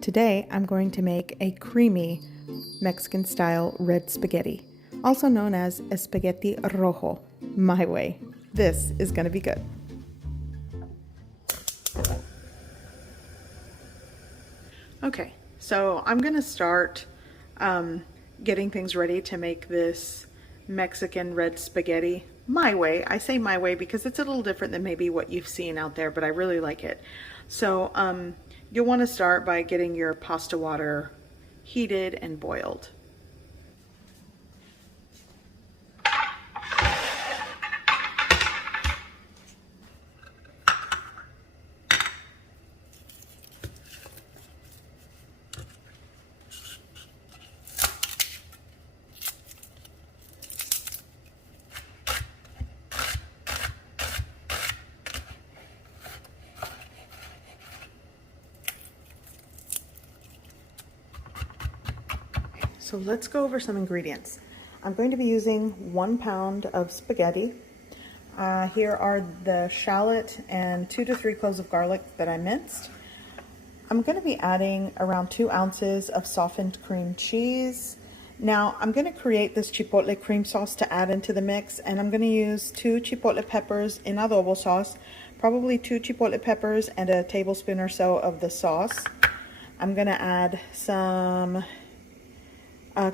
Today I'm going to make a creamy Mexican style red spaghetti, also known as Espagueti Rojo, my way. This is going to be good. Okay, so I'm going to start getting things ready to make this Mexican red spaghetti my way. I say my way because it's a little different than maybe what you've seen out there, but I really like it. So you'll want to start by getting your pasta water heated and boiled. So let's go over some ingredients. I'm going to be using 1 pound of spaghetti. Here are the shallot and 2 to 3 cloves of garlic that I minced. I'm going to be adding around 2 ounces of softened cream cheese. Now I'm going to create this chipotle cream sauce to add into the mix, and I'm going to use 2 chipotle peppers in adobo sauce, probably 2 chipotle peppers and a tablespoon or so of the sauce. I'm going to add some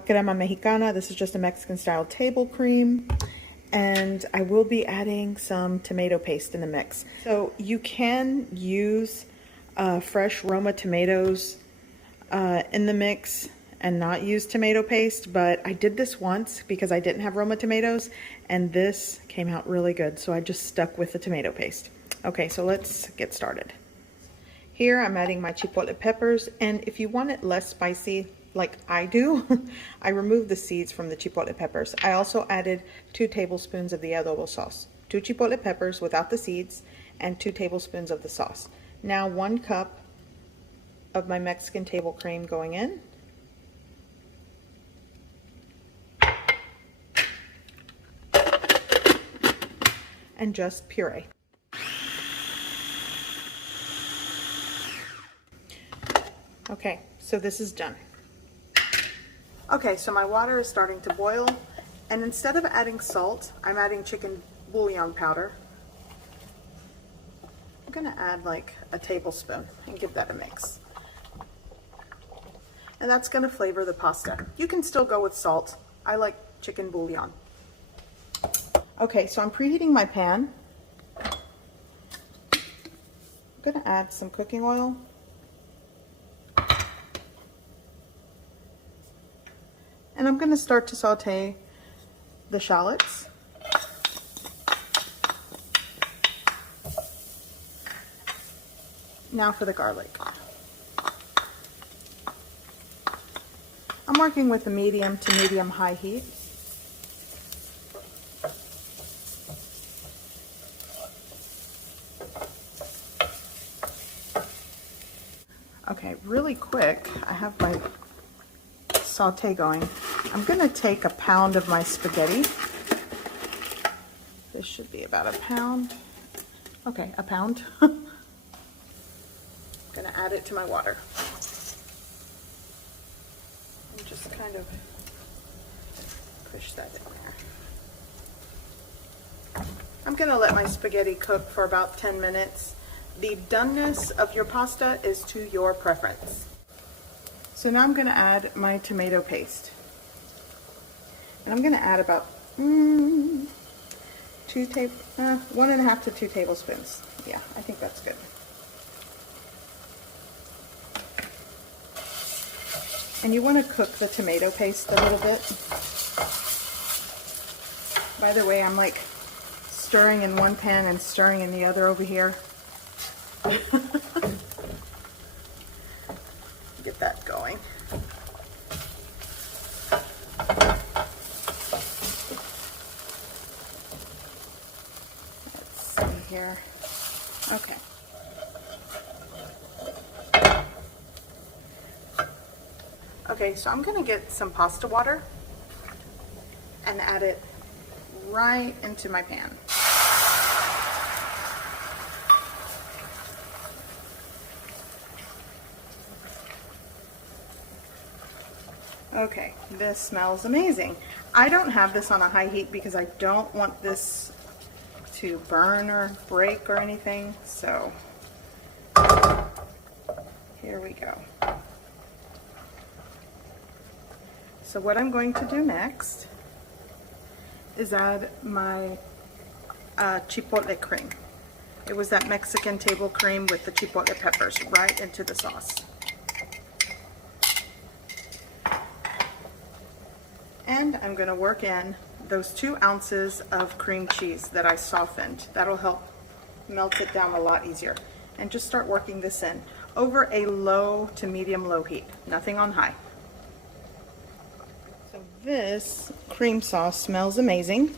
crema mexicana. This is just a Mexican style table cream. And I will be adding some tomato paste in the mix. So you can use fresh Roma tomatoes in the mix and not use tomato paste, but I did this once because I didn't have Roma tomatoes and this came out really good. So I just stuck with the tomato paste. Okay, so let's get started. Here I'm adding my chipotle peppers, and if you want it less spicy, like I do, I removed the seeds from the chipotle peppers. I also added 2 tablespoons of the adobo sauce, 2 chipotle peppers without the seeds, and 2 tablespoons of the sauce. Now 1 cup of my Mexican table cream going in. And just puree. Okay, so this is done. Okay, so my water is starting to boil, and instead of adding salt, I'm adding chicken bouillon powder. I'm gonna add like a tablespoon and give that a mix. And that's gonna flavor the pasta. You can still go with salt. I like chicken bouillon. Okay, so I'm preheating my pan. I'm gonna add some cooking oil. And I'm going to start to saute the shallots. Now for the garlic. I'm working with a medium to medium high heat. Okay, really quick, I have my saute going. I'm going to take a pound of my spaghetti. This should be about a pound. Okay, a pound. I'm going to add it to my water. And just kind of push that in there. I'm going to let my spaghetti cook for about 10 minutes. The doneness of your pasta is to your preference. So now I'm going to add my tomato paste. And I'm going to add about 1.5 to 2 tablespoons. Yeah, I think that's good. And you want to cook the tomato paste a little bit. By the way, I'm like stirring in one pan and stirring in the other over here. Get that going. Let's see here. Okay. Okay, so I'm going to get some pasta water and add it right into my pan. Okay, this smells amazing. I don't have this on a high heat because I don't want this to burn or break or anything, so here we go. So what I'm going to do next is add my Chipotle cream. It was that Mexican table cream with the Chipotle peppers right into the sauce. And I'm going to work in those 2 ounces of cream cheese that I softened. That'll help melt it down a lot easier. And just start working this in over a low to medium-low heat, nothing on high. So this cream sauce smells amazing.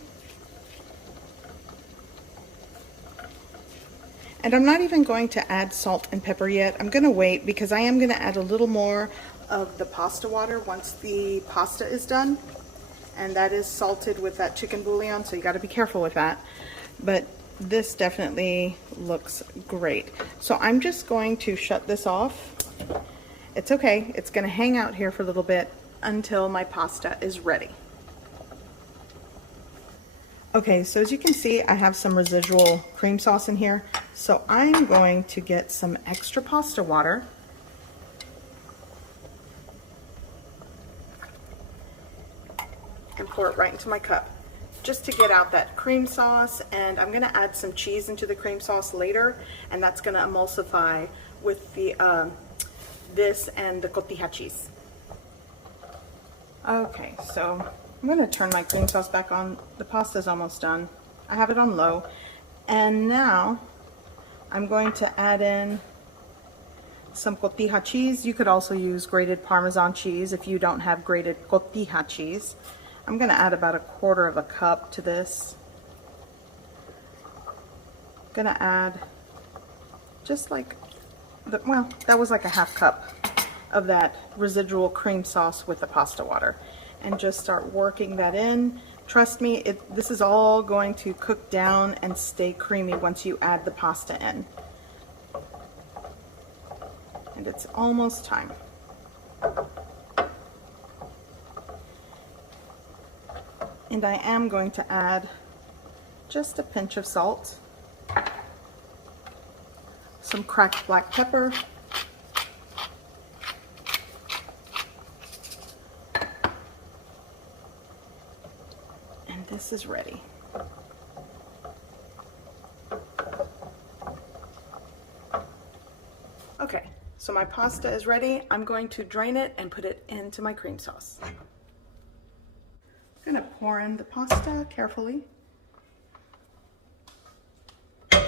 And I'm not even going to add salt and pepper yet. I'm going to wait because I am going to add a little more of the pasta water once the pasta is done. And that is salted with that chicken bouillon, so you got to be careful with that. But this definitely looks great. So I'm just going to shut this off. It's okay. It's going to hang out here for a little bit until my pasta is ready. Okay, so as you can see, I have some residual cream sauce in here. So I'm going to get some extra pasta water. And pour it right into my cup just to get out that cream sauce. And I'm going to add some cheese into the cream sauce later, and that's going to emulsify with the this and the cotija cheese. Okay, so I'm going to turn my cream sauce back on. The pasta's almost done. I have it on low, and now I'm going to add in some cotija cheese. You could also use grated Parmesan cheese if you don't have grated cotija cheese. I'm going to add about 1/4 cup to this. I'm going to add just like, well, that was like a 1/2 cup of that residual cream sauce with the pasta water. And just start working that in. Trust me, this is all going to cook down and stay creamy once you add the pasta in. And it's almost time. And I am going to add just a pinch of salt, some cracked black pepper, and this is ready. Okay, so my pasta is ready. I'm going to drain it and put it into my cream sauce. I'm going to pour in the pasta carefully. Get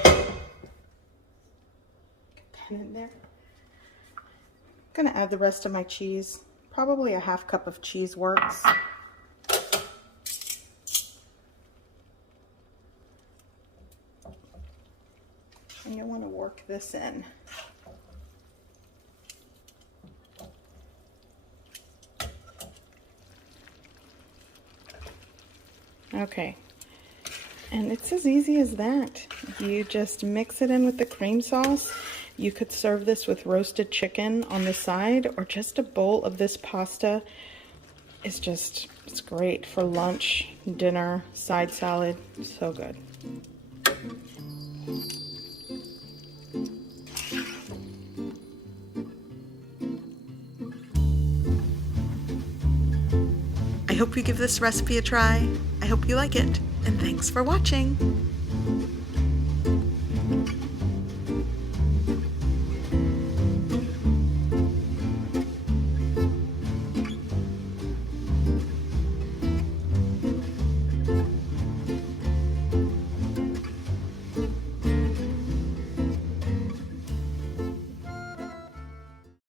that in there. I'm going to add the rest of my cheese. Probably a 1/2 cup of cheese works. And you'll want to work this in. Okay, and it's as easy as that. You just mix it in with the cream sauce. You could serve this with roasted chicken on the side, or just a bowl of this pasta. It's great for lunch, dinner, side salad. So good. I hope you give this recipe a try. I hope you like it, and thanks for watching.